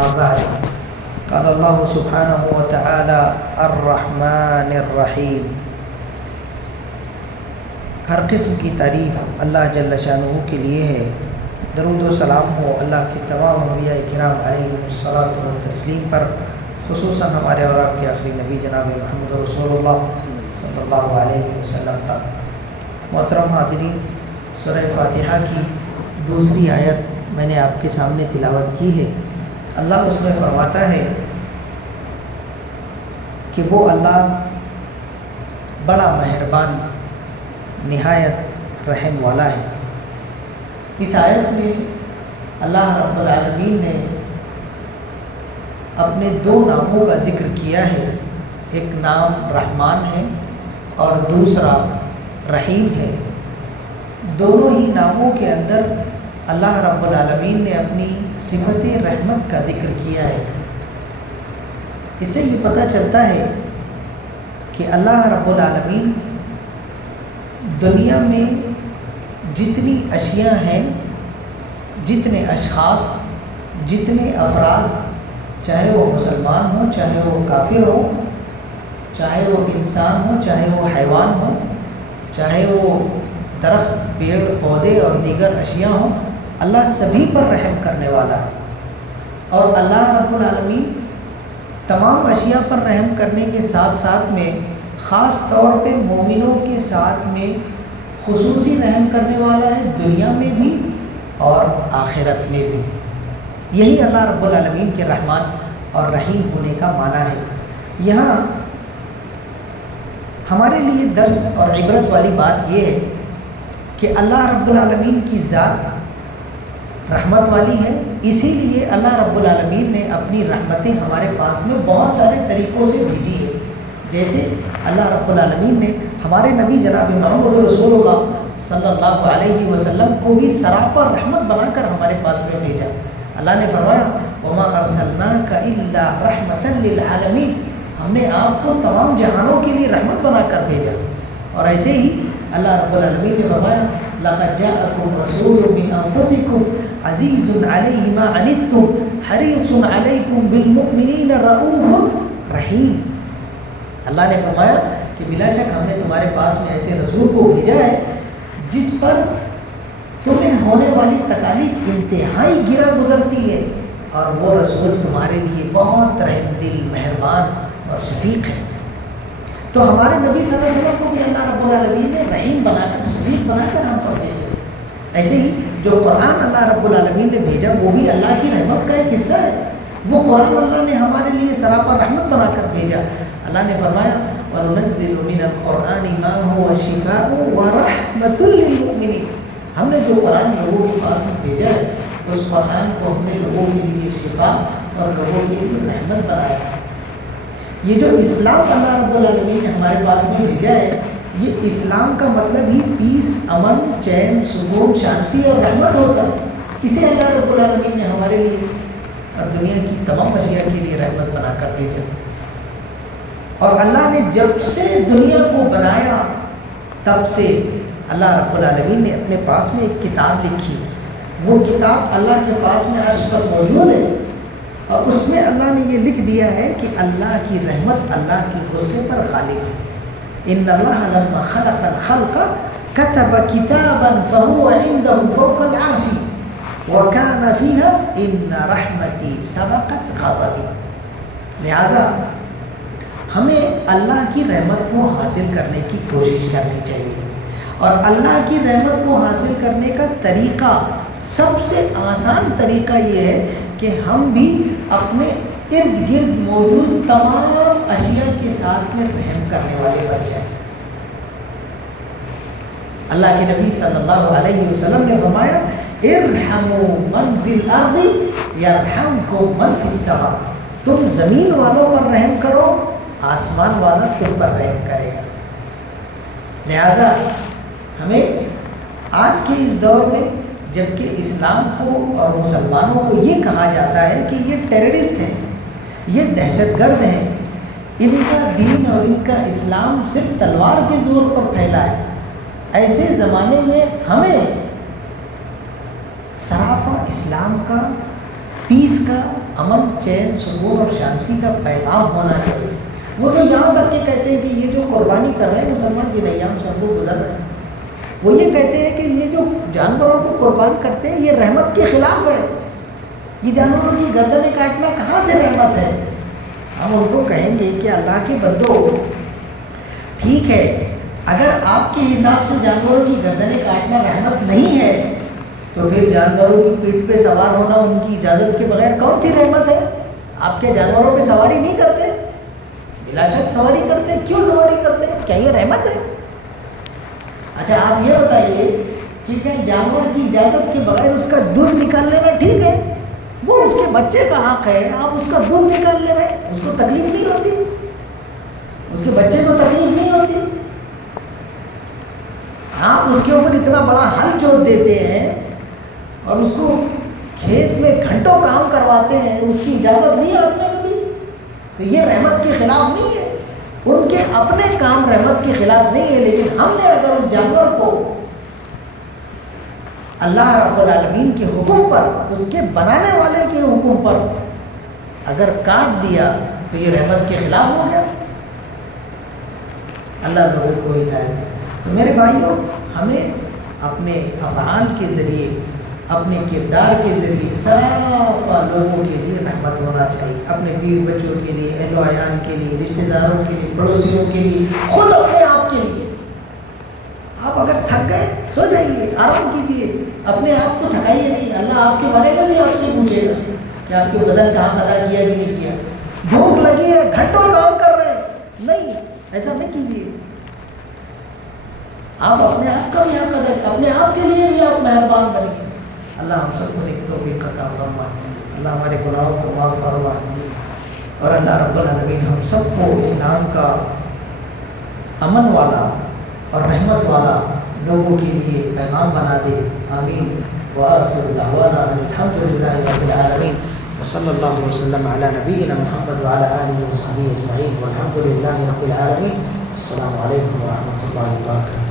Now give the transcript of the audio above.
أما بعد قال الله سبحانه وتعالى الرحمن الرحیم۔ ہر قسم کی تعریف اللہ جل شانہ کے لیے ہے۔ درود و سلام ہو اللہ کے تمام انبیاء کرام علیہم الصلاۃ والتسلیم پر، خصوصاً ہمارے اور آپ کے آخری نبی جناب محمد رسول اللہ صلی اللہ علیہ وسلم پر۔ محترم حاضرین، سورہ فاتحہ کی دوسری آیت میں نے آپ کے سامنے تلاوت کی ہے۔ اللہ اس میں فرماتا ہے کہ وہ اللہ بڑا مہربان نہایت رحم والا ہے۔ اس آیت میں اللہ رب العالمین نے اپنے دو ناموں کا ذکر کیا ہے، ایک نام رحمان ہے اور دوسرا رحیم ہے۔ دونوں ہی ناموں کے اندر اللہ رب العالمین نے اپنی صفت رحمت کا ذکر کیا ہے۔ اس سے یہ پتہ چلتا ہے کہ اللہ رب العالمین دنیا میں جتنی اشیاء ہیں، جتنے اشخاص، جتنے افراد، چاہے وہ مسلمان ہوں، چاہے وہ کافر ہو، چاہے وہ انسان ہو، چاہے وہ حیوان ہو، چاہے وہ درخت، پیڑ، پودے اور دیگر اشیاء ہوں، اللہ سبھی پر رحم کرنے والا ہے۔ اور اللہ رب العالمین تمام اشیاء پر رحم کرنے کے ساتھ ساتھ میں خاص طور پہ مومنوں کے ساتھ میں خصوصی رحم کرنے والا ہے، دنیا میں بھی اور آخرت میں بھی۔ یہی اللہ رب العالمین کے رحمان اور رحیم ہونے کا معنی ہے۔ یہاں ہمارے لیے درس اور عبرت والی بات یہ ہے کہ اللہ رب العالمین کی ذات رحمت والی ہے، اسی لیے اللہ رب العالمین نے اپنی رحمتیں ہمارے پاس میں بہت سارے طریقوں سے بھیجی ہے۔ جیسے اللہ رب العالمین نے ہمارے نبی جناب محمد رسول اللہ صلی اللہ علیہ وسلم کو بھی سراپا رحمت بنا کر ہمارے پاس میں بھیجا۔ اللہ نے فرمایا وَمَا أَرْسَلْنَاكَ إِلَّا رَحْمَةً لِلْعَالَمِينَ، ہم نے آپ کو تمام جہانوں کے لیے رحمت بنا کر بھیجا۔ اور ایسے ہی اللہ رب العالمین نے فرمایا لَقَدْ جَاءَكُمْ رَسُولٌ مِّنْ أَنفُسِكُمْ عَزِيزٌ عَلَيْهِ مَا عَنِتُّمْ حَرِيصٌ عَلَيْكُمْ بِالْمُؤْمِنِينَ رَءُوفٌ رَحِيمٌ۔ اللہ نے فرمایا کہ بلا شک ہم نے تمہارے پاس میں ایسے رسول کو بھیجا ہے جس پر تمہیں ہونے والی تکالیف انتہائی گرا گزرتی ہے، اور وہ رسول تمہارے لیے بہت رحم دل، مہربان اور شفیق ہے۔ تو ہمارے نبی صلی اللہ علیہ وسلم کو بھی اللہ رب العالمین نے رحیم بنا کر، شفیق بنا کر ہم پر بھیجا۔ ایسے ہی جو قرآن اللہ رب العالمین نے بھیجا وہ بھی اللہ کی رحمت کا ایک حصہ ہے۔ وہ قرآن اللہ نے ہمارے لیے سراپا رحمت بنا کر بھیجا۔ اللہ نے فرمایا وَنُنَزِّلُ مِنَ الْقُرْآنِ مَا هُوَ شِفَاءٌ وَرَحْمَةٌ لِّلْمُؤْمِنِينَ، ہم نے جو قرآن لوگوں کے پاس میں بھیجا ہے اس قرآن کو ہم نے لوگوں کے لیے شفا اور لوگوں کے لیے رحمت بنایا ہے۔ یہ جو اسلام اللہ رب العالمین نے ہمارے پاس میں بھیجا ہے، یہ اسلام کا مطلب ہی پیس، امن، چین، سکون، شانتی اور رحمت ہوتا ہے۔ اسے اللہ رب العالمین نے ہمارے لیے اور دنیا کی تمام اشیاء کے لیے رحمت بنا کر بھیجا۔ اور اللہ نے جب سے دنیا کو بنایا تب سے اللہ رب العالمین نے اپنے پاس میں ایک کتاب لکھی۔ وہ کتاب اللہ کے پاس میں عرش پر موجود ہے، اور اس میں اللہ نے یہ لکھ دیا ہے کہ اللہ کی رحمت اللہ کی غصے پر غالب ہے۔ ان اللہ لما خلق الخلق كتب كتابا فهو عنده فوق العرش وكان فيها ان رحمتي سبقت غضبي۔ لہذا ہمیں اللہ کی رحمت کو حاصل کرنے کی کوشش کرنی چاہیے، اور اللہ کی رحمت کو حاصل کرنے کا طریقہ، سب سے آسان طریقہ یہ ہے کہ ہم بھی اپنے ارد گرد موجود تمام اشیاء کے ساتھ میں رحم کرنے والے بن جائیں۔ اللہ کے نبی صلی اللہ علیہ وسلم نے فرمایا ارحموا من فی الارض یرحمکم من فی السماء، تم زمین والوں پر رحم کرو، آسمان والا تم پر رحم کرے گا۔ لہذا ہمیں آج کے اس دور میں جبکہ اسلام کو اور مسلمانوں کو یہ کہا جاتا ہے کہ یہ ٹیررسٹ ہیں، یہ دہشت گرد ہیں، ان کا دین اور ان کا اسلام صرف تلوار کے زور پر پھیلا ہے، ایسے زمانے میں ہمیں سراپا اسلام کا، پیس کا، امن چین سکون اور شانتی کا پیغام ہونا چاہیے۔ وہ تو یہاں تک کہ کہتے ہیں کہ یہ جو قربانی کر رہے ہیں مسلمان جن ایام سے ہم لوگ گزر رہے ہیں، وہ یہ کہتے ہیں کہ یہ جو جانوروں کو قربان کرتے ہیں یہ رحمت کے خلاف ہے، یہ جانوروں کی گردنیں کاٹنا کہاں سے رحمت ہے؟ ہم ان کو کہیں گے کہ اللہ کے بندو ٹھیک ہے، اگر آپ کے حساب سے جانوروں کی گردنیں کاٹنا رحمت نہیں ہے تو پھر جانوروں کی پیٹھ پہ سوار ہونا ان کی اجازت کے بغیر کون سی رحمت ہے؟ آپ کے جانوروں پہ سواری نہیں کرتے؟ بلا شک سواری کرتے، کیوں سواری کرتے ہیں؟ کیا یہ رحمت ہے؟ اچھا آپ یہ بتائیے کہ کیا جانور کی اجازت کے بغیر اس کا دودھ نکال لینا ٹھیک ہے؟ وہ اس کے بچے کا حق ہے، آپ اس کا دودھ نکال لے رہے ہیں، اس کو تکلیف نہیں ہوتی؟ اس کے بچے کو تکلیف نہیں ہوتی؟ آپ اس کے اوپر اتنا بڑا ہل جوت دیتے ہیں اور اس کو کھیت میں گھنٹوں کام کرواتے ہیں، اس کی اجازت نہیں ہے آپ نے کبھی؟ تو یہ رحمت کے خلاف نہیں ہے؟ ان کے اپنے کام رحمت کے خلاف نہیں ہے، لیکن ہم نے اگر اس جانور کو اللہ رب العالمین کے حکم پر، اس کے بنانے والے کے حکم پر اگر کاٹ دیا تو یہ رحمت کے خلاف ہو گیا۔ اللہ لوگوں کو ہدایت دے۔ تو میرے بھائیوں، ہمیں اپنے افعال کے ذریعے، اپنے کردار کے ذریعے سب لوگوں کے لیے رحمت ہونا چاہیے، اپنے بیوی بچوں کے لیے، اہل و عیال کے لیے، رشتہ داروں کے لیے، پڑوسیوں کے لیے، خود اپنے آپ کے لیے۔ آپ اگر تھک گئے سو جائیے، آرام کیجیے، اپنے آپ کو تھکائیے نہیں۔ اللہ آپ کے بارے میں بھی آپ سے پوچھے گا کہ آپ کے بدن کہاں ادا کیا کہ نہیں کیا۔ بھوک لگی ہے، گھنٹوں کام کر رہے ہیں، نہیں، ایسا نہیں کیجیے۔ آپ اپنے آپ کا بھی حق ادا، اپنے آپ کے لیے بھی آپ مہربان بنیے۔ اللہ ہم سب کو نیک توفیق عطا فرمائے، اللہ ہمارے گناہوں کو معاف فرمائے، اور اللہ رب العالمین ہم سب کو اسلام کا امن والا اور رحمت والا لوگوں کے لیے پیغام بنا دے۔ آمین۔ وآخر دعوانا ان الحمد للہ رب العالمین، وصلی اللہ وسلم علی نبینا محمد وعلی آلہ وصحبہ اجمعین، والحمد للہ رب العالمین۔ السلام علیکم ورحمۃ اللہ وبرکاتہ۔